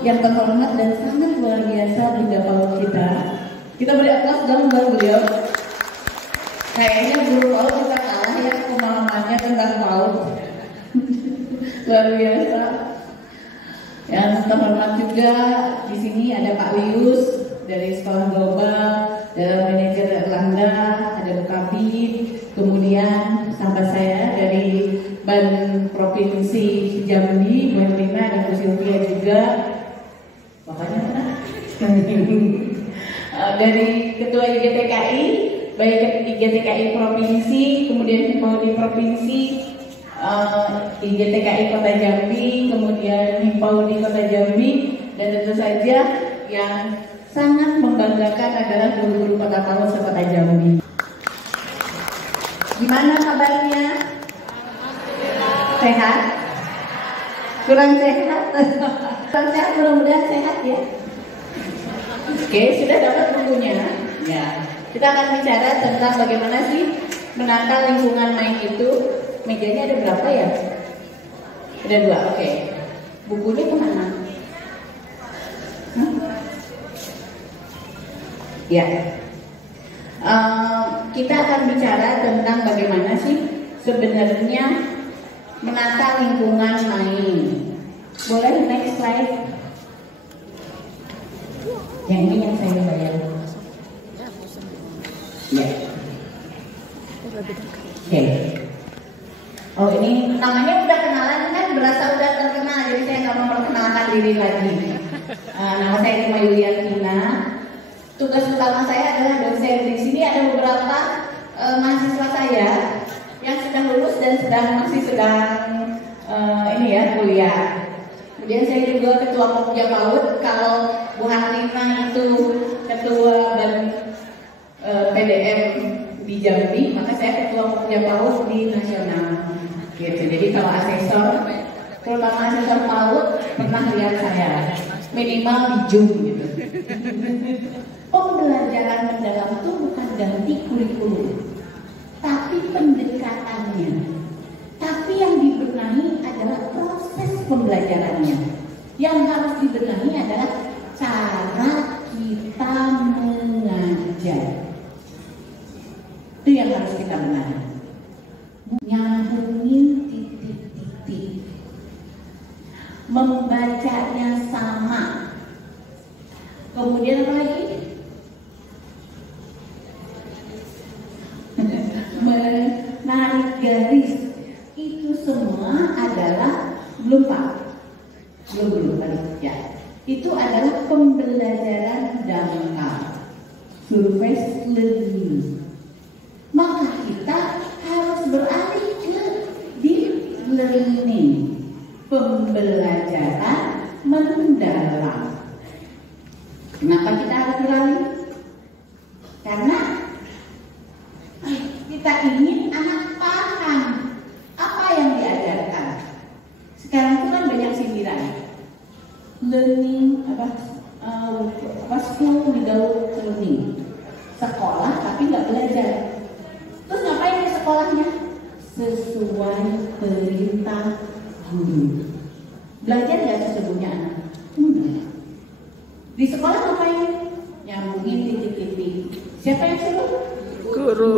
yang terhormat dan sangat luar biasa Bunda PAUD kita. Kita beri aplaus dong buat beliau. Kayaknya guru PAUD kita kalah ya pemahamannya tentang PAUD. Luar biasa. Yang terhormat juga di sini ada Pak Lius dari Sekolah Global, ada manajer Erlangga, ada Bu Kabit, kemudian sahabat saya dari Ban Provinsi Jambi, Bu Herlina dan Bu Sylvia juga. Bapaknya mana? Dari Ketua IGTKI, baik IGTKI Provinsi, kemudian Himpau di Provinsi, IGTKI Kota Jambi, kemudian Himpau di Kota Jambi, dan tentu saja yang sangat membanggakan adalah guru-guru Kota PAUD sekota Jambi. Gimana kabarnya? Sehat? Kurang sehat? Kurang sehat, mudah-mudahan sehat ya. Oke, sudah dapat bukunya? Ya. Kita akan bicara tentang bagaimana sih menata lingkungan main itu. Mejanya ada berapa ya? Ada 2, oke. Bukunya kemana? Ya. Kita akan bicara tentang bagaimana sih sebenarnya menata lingkungan main. Boleh next slide? Yang ini yang saya bayar. Ya. Oke. Oh ini namanya udah kenalan kan, berasa udah terkenal, jadi saya nggak memperkenalkan diri lagi. Nama saya Rima Yuliantina. Tugas utama saya adalah dosen. Di sini ada beberapa mahasiswa saya yang sudah lulus dan masih sedang kuliah. Kemudian saya juga ketua pemuda PAUD. Kalau Bu Harlina itu ketua dan PDM di Jambi, maka saya ketua pemuda PAUD di nasional. Gitu. Jadi kalau asesor, terutama asesor PAUD pernah lihat saya minimal di Zoom gitu. Pembelajaran mendalam itu bukan ganti kurikulum, tapi pendekatannya. Tapi yang dibenahi adalah proses pembelajarannya. Yang harus dibenahi adalah cara kita mengajar. Itu yang harus kita benahi. Nyambungin titik-titik, membacanya sama. Kemudian apa lagi? Menarik garis. Itu semua adalah belum ya. Itu adalah pembelajaran dangkal, surface learning. Maka kita harus beralih ke deep learning, pembelajaran mendalam. Kenapa kita harus beralih? Karena kita ingin anak paham apa yang diajarkan. Sekarang itu kan banyak sindiran. Learning school without learning. Sekolah tapi nggak belajar. Terus ngapain di sekolahnya? Sesuai perintah guru. Belajar nggak sesungguhnya anak? Di sekolah ngapain? Nyambungin titik-titik. Siapa yang suruh? Guru.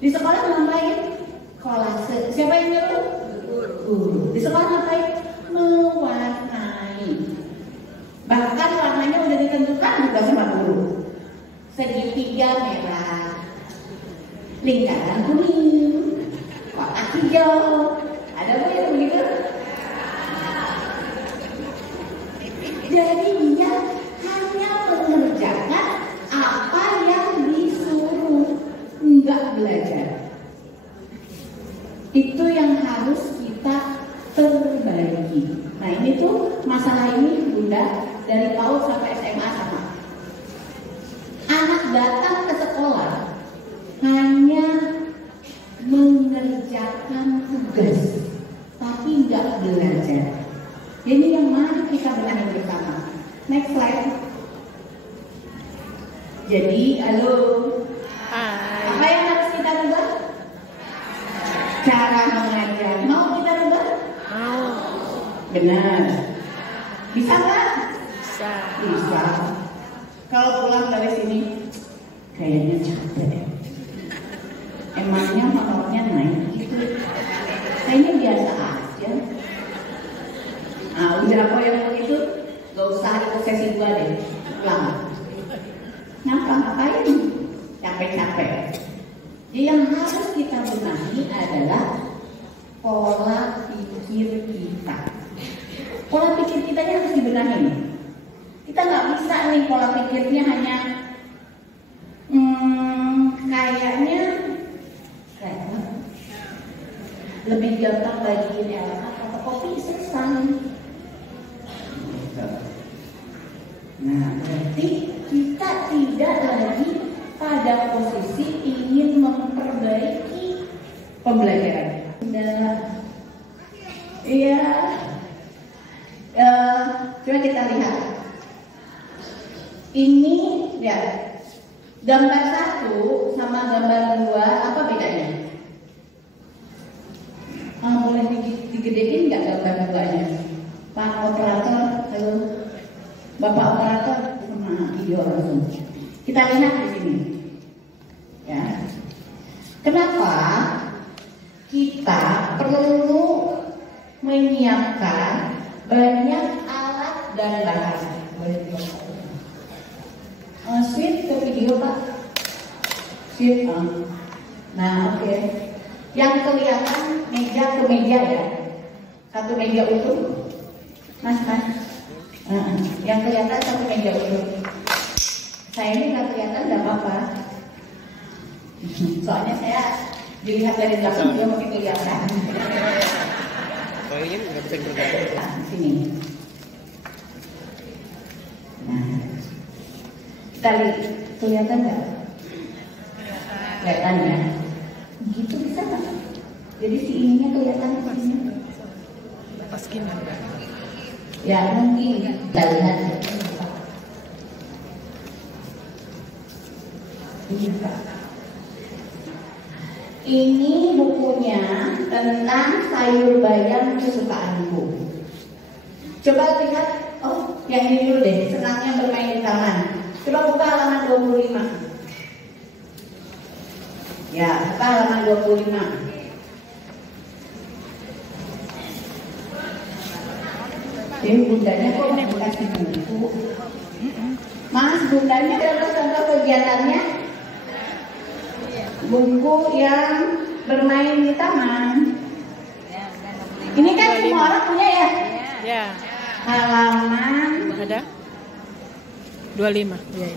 Di sekolah ngapain? Kolase. Siapa yang nyuruh? Guru. Di sekolah ngapain? Mewarnai. Bahkan warnanya udah ditentukan juga sama guru. Segitiga merah, lingkaran kuning, kotak hijau. Ada apa yang begitu? Jadi dia hanya mengerjakan apa yang disuruh, enggak belajar. Itu yang harus kita perbaiki. Nah ini tuh masalah ini Bunda dari PAUD sampai SMA sama. Anak datang ke sekolah hanya mengerjakan tugas, tapi enggak belajar. Ini yang mari kita benahi bersama. Next slide. Jadi, halo. Hai. Apa yang harus kita rubah? Cara mengajar. Mau kita rubah? Mau. Benar. Bisa nggak? Bisa. Bisa. Kalau pulang dari sini, kayaknya capek. Emangnya motornya naik gitu? Kayaknya biasa aja. Nah, udah apa yang begitu? Gak usah ikut sesi 2 deh. Pulang. Ngapain? Capek-capek. Jadi yang harus kita benahi adalah pola pikir kita. Pola pikir kita harus dibenahi. Kita nggak bisa nih pola pikirnya hanya kayaknya lebih gampang bagiin elak atau kopi selesai. Nah, berarti kita tidak lagi pada posisi ingin memperbaiki pembelajaran. Iya, coba kita lihat. Ini ya, gambar 1 sama gambar 2 apa bedanya? Boleh digedein nggak gambar 2-nya? Pak operator, halo, Bapak operator, sama video langsung. Kita lihat di sini. Ya. Kenapa kita perlu menyiapkan banyak alat dan bahan? Switch ke video Pak. Switch. Nah, oke. Yang kelihatan meja ke meja ya. Satu meja utuh. Mas. Yang kelihatan satu meja utuh. Saya ini nggak kelihatan, nggak apa-apa. Soalnya saya dilihat dari belakang juga makin kelihatan. Kalau ini nggak bisa bergerak. Nah, sini. Nah, kita lihat, kelihatan nggak? Kelihatan ya. Gitu bisa nggak? Jadi si ininya kelihatan di sini. Pas gimana? Ya mungkin kita lihat. Ini bukunya tentang sayur bayam kesukaanku. Coba lihat, oh yang ini dulu deh, senangnya bermain di taman. Coba buka halaman 25. Ya, buka halaman 25. Jadi bundanya kok nggak dikasih buku? Mas, bundanya dalam contoh kegiatannya buku yang bermain di taman. Ini kan semua orang punya ya? Ya. Halaman Ada? 25. Ya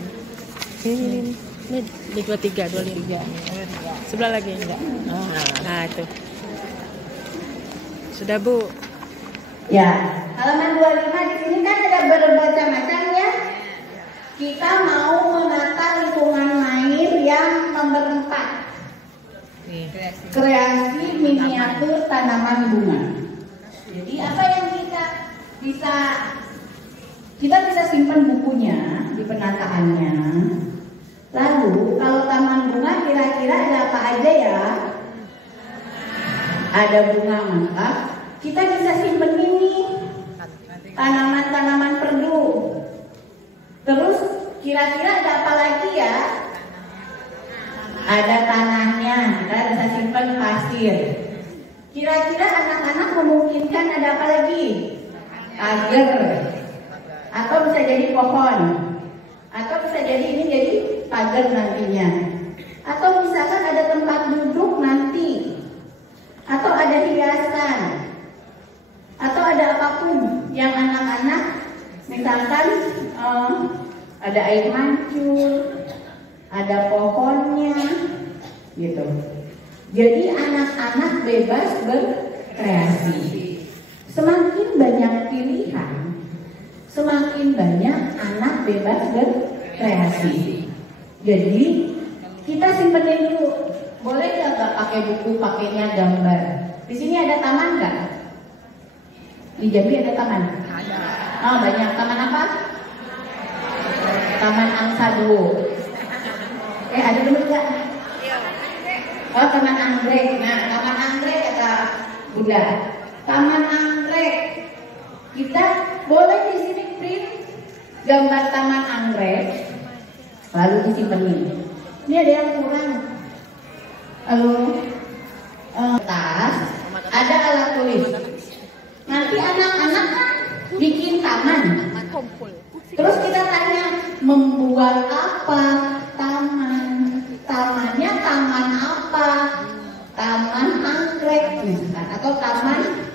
ini. Ini di 23, 25. Sebelah lagi enggak? Nah, itu. Sudah, Bu. ya, halaman 25 di sini kan ada bermacam-macam ya. Kita mau menata lingkungan main yang nomor 4. Kreasi miniatur tanaman bunga. Jadi apa yang kita bisa simpan bukunya di penataannya. Lalu kalau taman bunga kira-kira ada apa aja ya? Ada bunga mekar. Kita bisa simpan ini tanaman-tanaman perdu. Terus kira-kira ada apa lagi ya? Ada tanahnya, kita bisa simpan pasir. Kira-kira anak-anak memungkinkan ada apa lagi? Pagar. Atau bisa jadi pohon. Atau bisa jadi ini jadi pagar nantinya. Atau misalkan ada tempat duduk nanti. Atau ada hiasan. Atau ada apapun yang anak-anak misalkan ada air mancur, ada pohonnya, gitu. Jadi anak-anak bebas berkreasi. Semakin banyak pilihan, semakin banyak anak bebas berkreasi. Jadi kita simpenin dulu. Boleh nggak pakai buku, pakainya gambar? Di sini ada taman nggak? Di Jambi ada taman? Ada. Oh banyak. Taman apa? Taman Angsa Duo. Ada dulu nggak? Oh Taman Anggrek. Nah Taman Anggrek kata Bunda. Taman Anggrek. Kita boleh di sini gambar taman anggrek, lalu disimpan ini. Ini ada yang kurang. Lalu tas, ada alat tulis. Nanti anak-anak kan bikin taman. Terus kita tanya, membuat apa taman? Tamannya taman apa? Taman anggrek misalkan, atau taman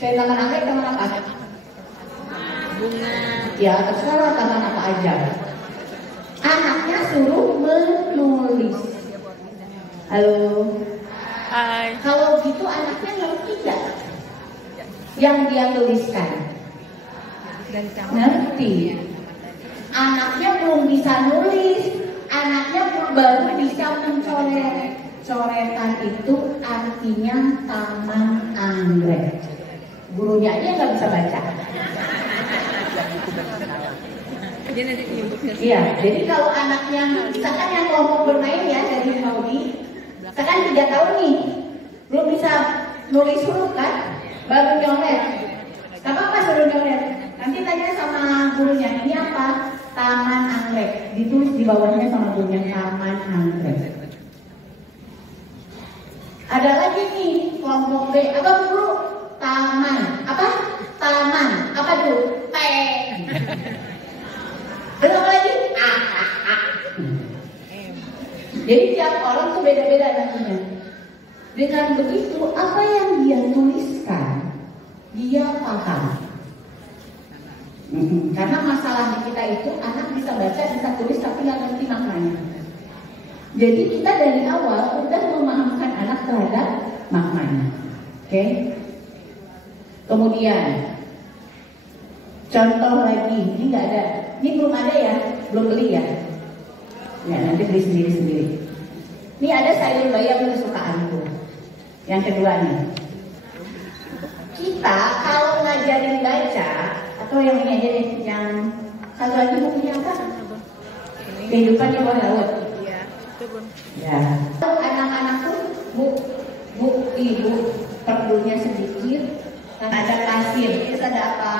anggrek taman apa? Bunga. Ya terserah taman apa aja. Anaknya suruh menulis. Halo. Hai. Kalau gitu anaknya ngerti gak yang dia tuliskan? Ngerti. Anaknya belum bisa nulis, anaknya baru bisa mencoret. Coretan itu artinya taman anggrek. Gurunya aja nggak bisa baca. Iya, jadi kalau anaknya, misalkan yang kelompok bermain ya dari Maudi, misalkan 3 tahun nih, belum bisa nulis huruf kan, baru nyoret. Gak apa-apa suruh nyoret. Nanti tanya sama gurunya, ini apa? Taman anggrek. Ditulis di bawahnya sama gurunya, taman anggrek. Ada lagi nih kelompok B, apa guru? Taman, apa? Taman, apa dulu? T. Terus apa lagi? A. Jadi tiap orang tuh beda-beda nantinya. Dengan begitu, apa yang dia tuliskan, dia paham. Karena masalah di kita itu, anak bisa baca, bisa tulis, tapi nggak ngerti maknanya. Jadi kita dari awal udah memahamkan anak terhadap maknanya. Oke? Kemudian contoh lagi, ini nggak ada, ini belum ada ya, belum beli ya. Ya nanti beli sendiri-sendiri. Ini ada sayur bayam kesukaanku. Yang kedua nih, kita kalau ngajarin baca atau yang ini aja nih, yang satu lagi bukunya apa? Kehidupan di bawah laut. Ya, anak-anakku bu ibu perlunya sedikit, ada pasir, terus ada apa?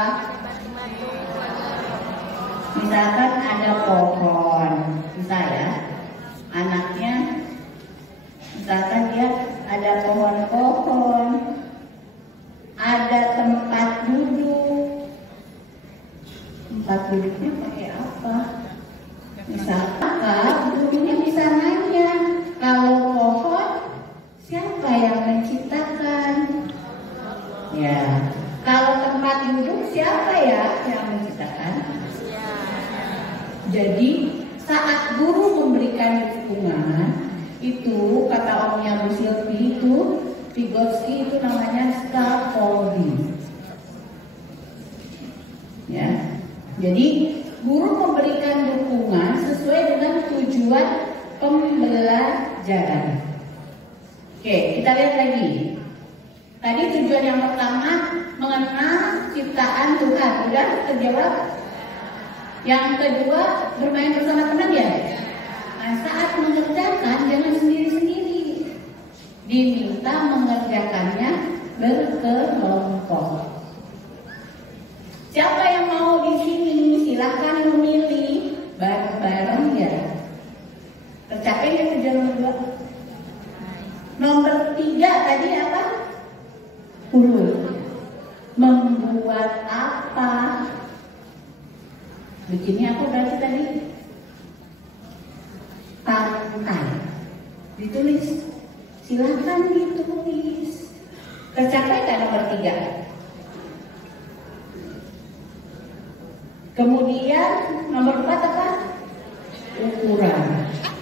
Misalkan ada pohon, bisa ya, anaknya, misalkan dia ada pohon-pohon, ada tempat duduknya pakai apa? Misalkan gurunya bisa nanya, kalau pohon siapa yang menciptakan? Ya, kalau tempat duduk siapa ya yang menciptakan? Jadi saat guru memberikan dukungan itu, kata omnya Bu Silvi itu, Vygotsky itu namanya scaffolding. Ya, jadi guru memberikan dukungan sesuai dengan tujuan pembelajaran. Oke, kita lihat lagi. Tadi tujuan yang pertama mengenal ciptaan Tuhan, udah terjawab. Yang kedua bermain bersama teman ya. Nah, saat mengerjakan jangan sendiri-sendiri, diminta mengerjakannya berkelompok. Siapa yang mau di sini silahkan memilih bareng-bareng ya. Tercapai ya tujuan nomor 2. Nomor 3 tadi apa? Membuat apa? Bikinnya apa berarti tadi? Pantai. Ditulis. Silahkan ditulis. Tercapai kan nomor 3? Kemudian nomor 4 apa? Ukuran.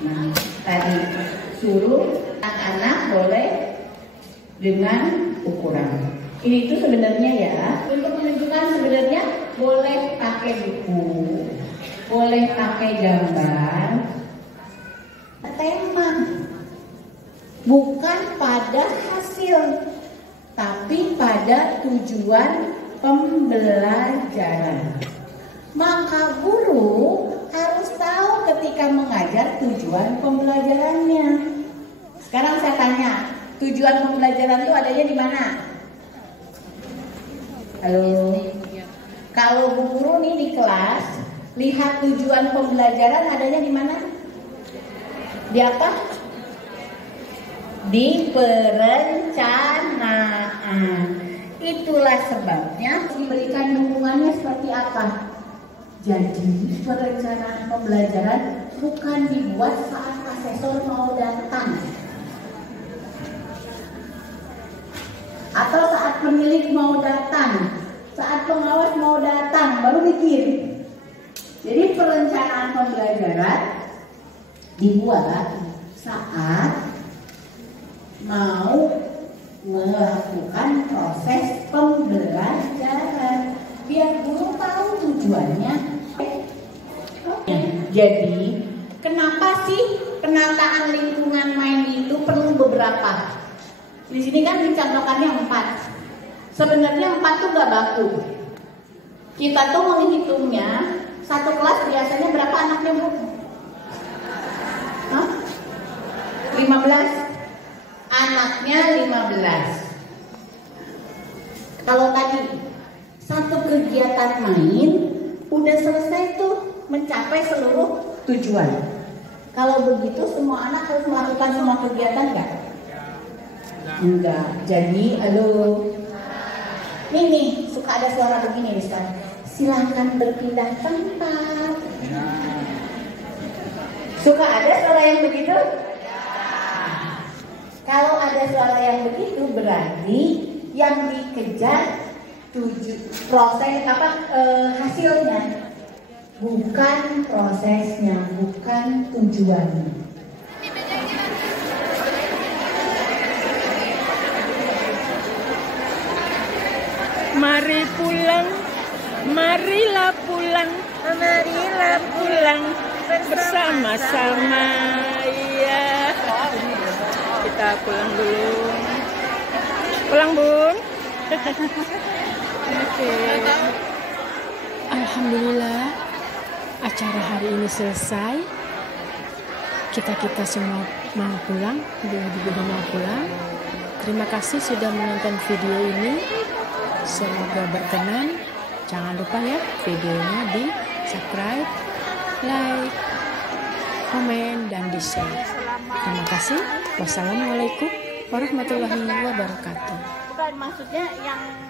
Nah, tadi suruh anak-anak boleh dengan ukuran. Ini itu sebenarnya ya, untuk menunjukkan sebenarnya boleh pakai buku, boleh pakai gambar, tema, bukan pada hasil, tapi pada tujuan pembelajaran. Maka guru harus tahu ketika mengajar tujuan pembelajarannya. Sekarang saya tanya, tujuan pembelajaran itu adanya di mana? Halo. Kalau guru nih di kelas Lihat tujuan pembelajaran adanya di mana? Di apa? Di perencanaan. Itulah sebabnya diberikan dukungannya seperti apa. Jadi perencanaan pembelajaran bukan dibuat saat asesor mau datang atau saat pemilik mau datang, saat pengawas mau datang baru bikin. Jadi perencanaan pembelajaran dibuat saat mau melakukan proses pembelajaran biar guru tahu tujuannya. Jadi kenapa sih penataan lingkungan main itu perlu beberapa? Di sini kan dicontohkannya 4. Sebenarnya 4 tuh gak baku. Kita tuh menghitungnya satu kelas biasanya berapa anaknya, Bu? Hah? 15. Anaknya 15. Kalau tadi satu kegiatan main udah selesai tuh mencapai seluruh tujuan. Kalau begitu semua anak harus melakukan semua kegiatan enggak? Enggak. Jadi, ini suka ada suara begini misalnya. Silahkan berpindah tempat. Suka ada suara yang begitu? Kalau ada suara yang begitu berarti yang dikejar hasilnya, bukan prosesnya, bukan tujuannya. Mari pulang, marilah pulang, marilah pulang bersama-sama. Iya. Kita pulang dulu. Pulang, Bun. Oke. Alhamdulillah, acara hari ini selesai. Kita semua mau pulang, juga mau pulang. Terima kasih sudah menonton video ini. Semoga berkenan. Jangan lupa ya videonya di subscribe, like, komen, dan di share. Terima kasih. Wassalamualaikum warahmatullahi wabarakatuh. Bukan maksudnya yang